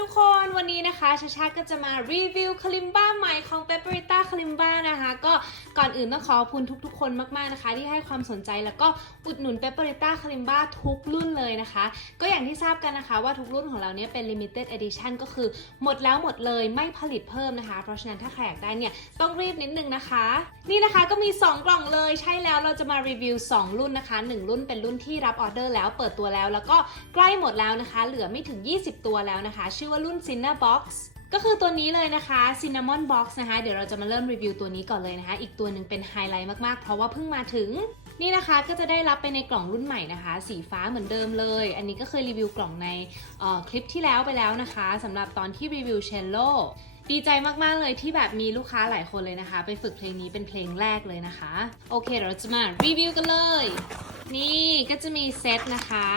ทุกคนวันนี้นะคะชาชาก็จะมารีวิวคลิมบ้าใหม่ของ p e p p e r i t a คลิมบ้านะคะ ก็ก่อนอื่นต้องขอบคุณทุกๆ คนมากๆนะคะ ที่ให้ความสนใจแล้วก็อุดหนุน p e p p e r i t a คลิมบ้าทุกรุ่นเลยนะคะ ก็อย่างที่ทราบกันนะคะว่าทุกรุ่นของเราเนี่ยเป็น limited edition ก็คือหมดแล้วหมดเลยไม่ผลิตเพิ่มนะคะ เพราะฉะนั้นถ้าใครอยากได้เนี่ยต้องรีบนิดนึงนะคะ นี่นะคะก็มี 2 กล่องเลยใช่แล้วเราจะมารีวิว 2 รุ่นนะคะ 1 รุ่นเป็นรุ่นที่รับออเดอร์แล้วเปิดตัวแล้ว แล้วก็ใกล้หมดแล้วนะคะ เหลือไม่ถึง 20 ตัวแล้วนะคะชื่อว่ารุ่น Cinna Box ก็คือตัวนี้เลยนะคะ Cinnamon Box นะคะ เดี๋ยวเราจะมาเริ่มรีวิวตัวนี้ก่อนเลยนะคะ อีกตัวหนึ่งเป็นไฮไลท์มาก ๆ เพราะว่าเพิ่งมาถึง นี่นะคะก็จะได้รับไปในกล่องรุ่นใหม่นะคะ สีฟ้าเหมือนเดิมเลย อันนี้ก็เคยรีวิวกล่องในคลิปที่แล้วไปแล้วนะคะสำหรับตอนที่รีวิวเชลโลดีใจมากๆเลยที่แบบมีลูกค้าหลายคนเลยนะคะ ไปฝึกเพลงนี้เป็นเพลงแรกเลยนะคะ โอเคเราจะมารีวิวกันเลย นี่ก็จะมีเซตนะคะ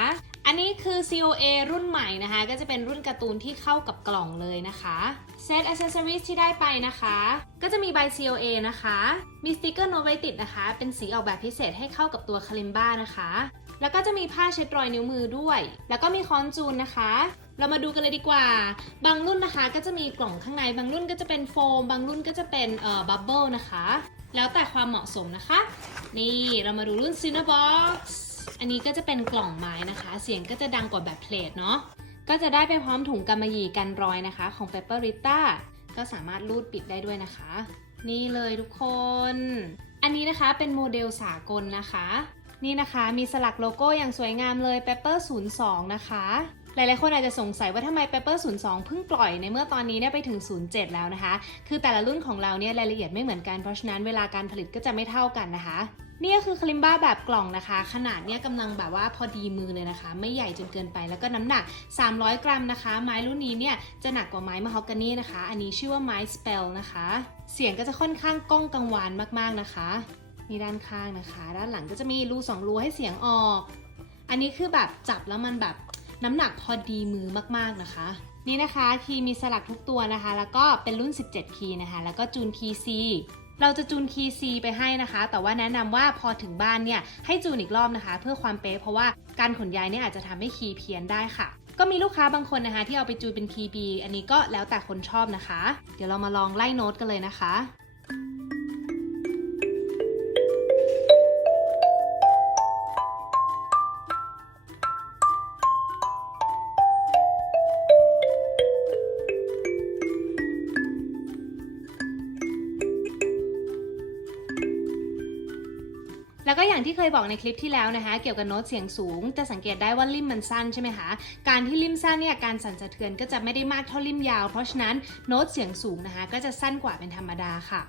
อันนี้คือ COA รุ่นใหม่นะคะ ก็จะเป็นรุ่นการ์ตูนที่เข้ากับกล่องเลยนะคะเซตอ c เซสซอรีที่ได้ไปนะคะ ก็จะมีใบ COA นะคะ มีสติกเกอร์โน้ตไว้ติดนะคะ เป็นสีออกแบบพิเศษให้เข้ากับตัวคาลิมบ้านะคะ แล้วก็จะมีผ้าเช็ดรอยนิ้วมือด้วย แล้วก็มีคอนจูนนะคะ เรามาดูกันเลยดีกว่า บางรุ่นนะคะก็จะมีกล่องข้างใน บางรุ่นก็จะเป็นโฟม บางรุ่นก็จะเป็นเอ่อบับเบิลนะคะ แล้วแต่ความเหมาะสมนะคะ นี่เรามาดูรุ่น Cinnabox อันนี้ก็จะเป็นกล่องไม้นะคะ เสียงก็จะดังกว่าแบบเพลทเนาะ ก็จะได้ไปพร้อมถุงกำมะหยี่กันรอยนะคะของ p e p p e r i t a ก็สามารถรูดปิดได้ด้วยนะคะ นี่เลยทุกคน อันนี้นะคะเป็นโมเดลสากลนะคะ นี่นะคะมีสลักโลโก้อย่างสวยงามเลย Pepper 02 นะคะ หลายๆ คนอาจจะสงสัยว่าทำไม Pepper 02 เพิ่งปล่อยในเมื่อตอนนี้เนี่ยไปถึง 07 แล้วนะคะ คือแต่ละรุ่นของเราเนี่ยรายละเอียดไม่เหมือนกัน เพราะฉะนั้นเวลาการผลิตก็จะไม่เท่ากันนะคะนี่ก็คือคลิมบ้าแบบกล่องนะคะ ขนาดเนี่ยกำลังแบบว่าพอดีมือเลยนะคะ ไม่ใหญ่จนเกินไปแล้วก็น้ำหนัก 300 กรัมนะคะ ไม้รุ่นนี้เนี่ยจะหนักกว่าไม้ม a ฮอกกานีนะคะ อันนี้ชื่อว่าไม้สเปลนะคะ เสียงก็จะค่อนข้างก้องกังวานมากๆนะคะนี่ด้านข้างนะคะ ด้านหลังก็จะมีรูสองรูให้เสียงออก อันนี้คือแบบจับแล้วมันแบบ น้ำหนักพอดีมือมากๆนะคะ นี่นะคะคีย์มีสลักทุกตัวนะคะ แล้วก็เป็นรุ่น 17 คีย์นะคะ แล้วก็จูนคีย์ C เราจะจูนคีย์ C ไปให้นะคะ แต่ว่าแนะนำว่าพอถึงบ้านเนี่ยให้จูนอีกรอบนะคะ เพื่อความเป๊ะเพราะว่าการขนย้ายเนี่ยอาจจะทำให้คีย์เพี้ยนได้ค่ะ ก็มีลูกค้าบางคนนะคะ ที่เอาไปจูนเป็นคีย์ B อันนี้ก็แล้วแต่คนชอบนะคะ เดี๋ยวเรามาลองไล่โน้ตกันเลยนะคะ แล้วก็อย่างที่เคยบอกในคลิปที่แล้วนะคะ เกี่ยวกับโน้ตเสียงสูง จะสังเกตได้ว่าริมมันสั้นใช่ไหมคะ การที่ริมสั้นเนี่ยการสั่นสะเทือนก็จะไม่ได้มากเท่าริมยาว เพราะฉะนั้นโน้ตเสียงสูงนะคะ ก็จะสั้นกว่าเป็นธรรมดาค่ะ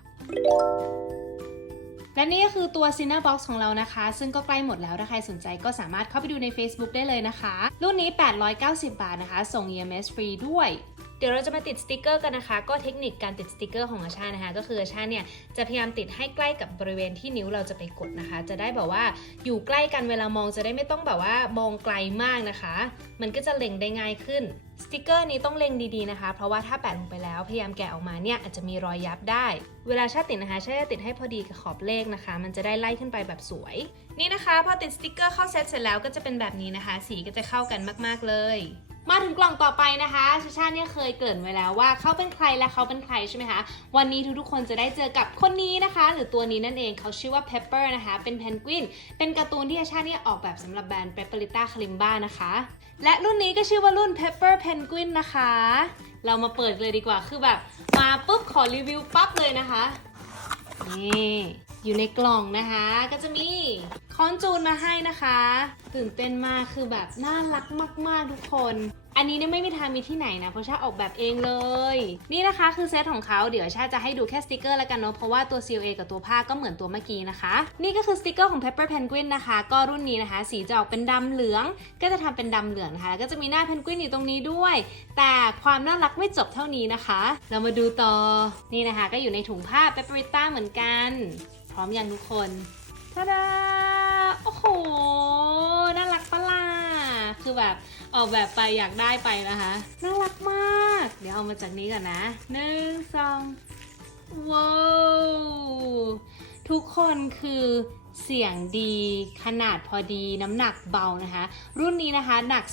และนี่ก็คือตัว Cinna Box ของเรานะคะ ซึ่งก็ใกล้หมดแล้ว ถ้าใครสนใจก็สามารถเข้าไปดูใน Facebook ได้เลยนะคะ รุ่นนี้ 890 บาทนะคะ ส่ง EMS ฟรีด้วย เดี๋ยวเราจะมาติดสติกเกอร์กันนะคะ ก็เทคนิคการติดสติกเกอร์ของอาชานะคะ ก็คืออาชาเนี่ยจะพยายามติดให้ใกล้กับบริเวณที่นิ้วเราจะไปกดนะคะ จะได้แบบว่าอยู่ใกล้กันเวลามองจะได้ไม่ต้องแบบว่ามองไกลมากนะคะ มันก็จะเล็งได้ง่ายขึ้นสติกเกอร์นี้ต้องเล็งดีๆนะคะ เพราะว่าถ้าแปะลงไปแล้วพยายามแกะออกมาเนี่ยอาจจะมีรอยยับได้ เวลาชาติดนะคะชาจะติดให้พอดีกับขอบเลขนะคะ มันจะได้ไล่ขึ้นไปแบบสวย นี่นะคะพอติดสติกเกอร์เข้าเซตเสร็จแล้วก็จะเป็นแบบนี้นะคะ สีก็จะเข้ากันมากๆเลย มาถึงกล่องต่อไปนะคะชาชาเนี่ยเคยเกริ่นไว้แล้วว่าเขาเป็นใครและเขาเป็นใครใช่ไหมคะ วันนี้ทุกๆคนจะได้เจอกับคนนี้นะคะ หรือตัวนี้นั่นเองเขาชื่อว่า Pepper นะคะ เป็นเพนกวิน เป็นการ์ตูนที่ชาชาเนี่ยออกแบบสำหรับแบรนด์ p e p p e r i t a Kalimba นะคะ และรุ่นนี้ก็ชื่อว่ารุ่น Pepper Penguin นะคะ เรามาเปิดเลยดีกว่าคือแบบมาปุ๊บขอรีวิวปั๊บเลยนะคะ นี่ อยู่ในกล่องนะคะ ก็จะมีค้อนจูนมาให้นะคะ ตื่นเต้นมากคือแบบน่ารักมาก ๆ ทุกคน อันนี้เนี่ยไม่มีทางมีที่ไหนนะ เพราะชาออกแบบเองเลย นี่นะคะคือเซตของเขาเดี๋ยวชาจะให้ดูแค่สติกเกอร์แล้วกันเนาะเพราะว่าตัว COA กับตัวผ้าก็เหมือนตัวเมื่อกี้นะคะ นี่ก็คือสติกเกอร์ของ Pepper Penguin นะคะ ก็รุ่นนี้นะคะ สีจะออกเป็นดำเหลือง ก็จะทำเป็นดำเหลืองนะคะแล้วก็จะมีหน้าเพนกวินอยู่ตรงนี้ด้วย แต่ความน่ารักไม่จบเท่านี้นะคะ เรามาดูต่อนี่นะคะ ก็อยู่ในถุงผ้า p e p p e r i t a เหมือนกัน ร้อมยังทุกคนทาดาโอ้โห น่ารักปะล่ะคือแบบออกแบบไปอยากได้ไปนะคะ น่ารักมาก เดี๋ยวเอามาจากนี้ก่อนนะหนึ่งสองว้าวทุกคนคือ เสียงดีขนาดพอดีน้ำหนักเบานะคะ รุ่นนี้นะคะหนัก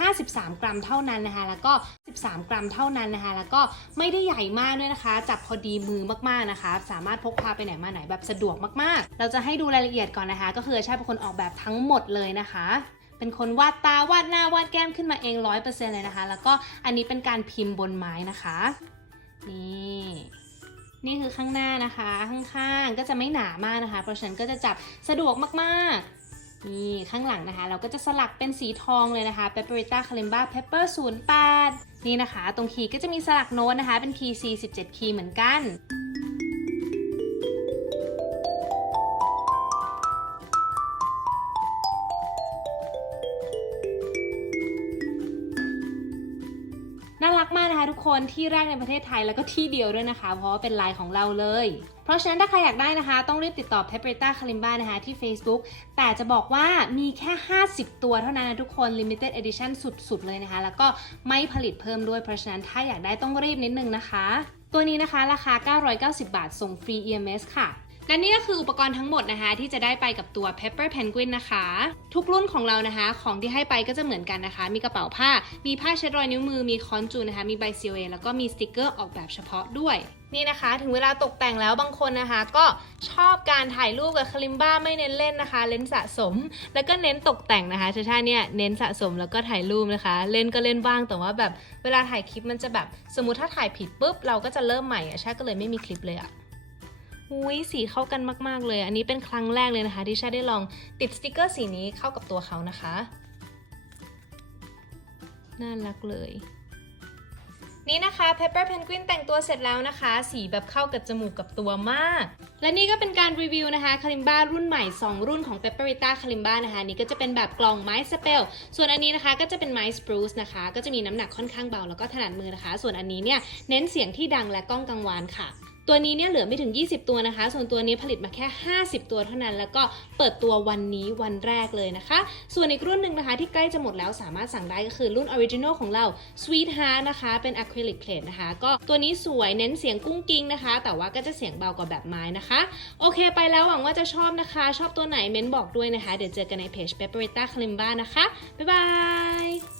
253 กรัมเท่านั้นนะคะ แล้วก็ 13 กรัมเท่านั้นนะคะ แล้วก็ไม่ได้ใหญ่มากด้วยนะคะ จับพอดีมือมากๆนะคะ สามารถพกพาไปไหนมาไหนแบบสะดวกมากๆ เราจะให้ดูรายละเอียดก่อนนะคะ ก็คือใช่เป็นคนออกแบบทั้งหมดเลยนะคะเป็นคนวาดตาวาดหน้าวาดแก้มขึ้นมาเอง100%เลยนะคะ แล้วก็อันนี้เป็นการพิมพ์บนไม้นะคะ นี่ นี่คือข้างหน้านะคะ ข้างๆก็จะไม่หนามากนะคะ เพราะฉะนั้นก็จะจับสะดวกมากๆ นี่ข้างหลังนะคะ เราก็จะสลักเป็นสีทองเลยนะคะ p e p e r i t a calimba Pepper 08 นี่นะคะ ตรงคีย์ก็จะมีสลักโน้ตนะคะ เป็นคีย์ C 17 คีย์เหมือนกัน น่ารักมากนะคะทุกคนที่แรกในประเทศไทยแล้วก็ที่เดียวด้วยนะคะ เพราะว่าเป็นลายของเราเลย เพราะฉะนั้นถ้าใครอยากได้นะคะ ต้องรีบติดต่อ p e p e r i t a Kalimba นะคะที่ Facebook แต่จะบอกว่ามีแค่ 50 ตัวเท่านั้นนะทุกคน Limited Edition สุดๆเลยนะคะ แล้วก็ไม่ผลิตเพิ่มด้วยเพราะฉะนั้นถ้าอยากได้ต้องรีบนิดนึงนะคะ ตัวนี้นะคะราคา 990 บาทส่งฟรี EMS ค่ะ และนี่ก็คืออุปกรณ์ทั้งหมดนะคะ ที่จะได้ไปกับตัว Pepper Penguin นะคะ ทุกรุ่นของเรานะคะ ของที่ให้ไปก็จะเหมือนกันนะคะ มีกระเป๋าผ้า มีผ้าเช็ดรอยนิ้วมือ มีคอนจูนะคะ มีใบซีเอแล้วก็มีสติกเกอร์ออกแบบเฉพาะด้วยนี่นะคะ ถึงเวลาตกแต่งแล้วบางคนนะคะ ก็ชอบการถ่ายรูปกับคลิมบ้าไม่เน้นเล่นนะคะ เล่นสะสม แล้วก็เน้นตกแต่งนะคะชาชาเนี่ยเน้นสะสมแล้วก็ถ่ายรูปนะคะ เล่นก็เล่นบ้างแต่ว่าแบบเวลาถ่ายคลิปมันจะแบบสมมติถ้าถ่ายผิดปุ๊บเราก็จะเริ่มใหม่อะชาก็เลยไม่มีคลิปเลยอะ อุ้ยสีเข้ากันมากๆเลย อันนี้เป็นครั้งแรกเลยนะคะ ที่ชาได้ลองติดสติกเกอร์สีนี้เข้ากับตัวเขานะคะ น่ารักเลย นี่นะคะ Pepper Penguin แต่งตัวเสร็จแล้วนะคะ สีแบบเข้ากับจมูกกับตัวมาก และนี่ก็เป็นการรีวิวนะคะคาลิมบ้ารุ่นใหม่ 2 รุ่นของ Pepperita คาลิมบ้านะคะนี่ก็จะเป็นแบบกล่องไม้สเปลส่วนอันนี้นะคะก็จะเป็นไม้สปรูซนะคะ ก็จะมีน้ำหนักค่อนข้างเบาแล้วก็ถนัดมือนะคะ ส่วนอันนี้เนี่ยเน้นเสียงที่ดังและกล้องกังวานค่ะ ตัวนี้เนี่ยเหลือไม่ถึง 20 ตัวนะคะ ส่วนตัวนี้ผลิตมาแค่ 50 ตัวเท่านั้น แล้วก็เปิดตัววันนี้วันแรกเลยนะคะ ส่วนอีกรุ่นหนึ่งนะคะที่ใกล้จะหมดแล้วสามารถสั่งได้ก็คือรุ่นออริจินอลของเรา Sweet Heart นะคะ เป็นอะคริลิกเพลทนะคะ ก็ตัวนี้สวยเน้นเสียงกุ้งกิ้งนะคะ แต่ว่าก็จะเสียงเบากว่าแบบไม้นะคะ โอเคไปแล้วหวังว่าจะชอบนะคะ ชอบตัวไหนเม้นบอกด้วยนะคะ เดี๋ยวเจอกันในเพจ p e p e r i t a Kalimba นะคะ บ๊ายบาย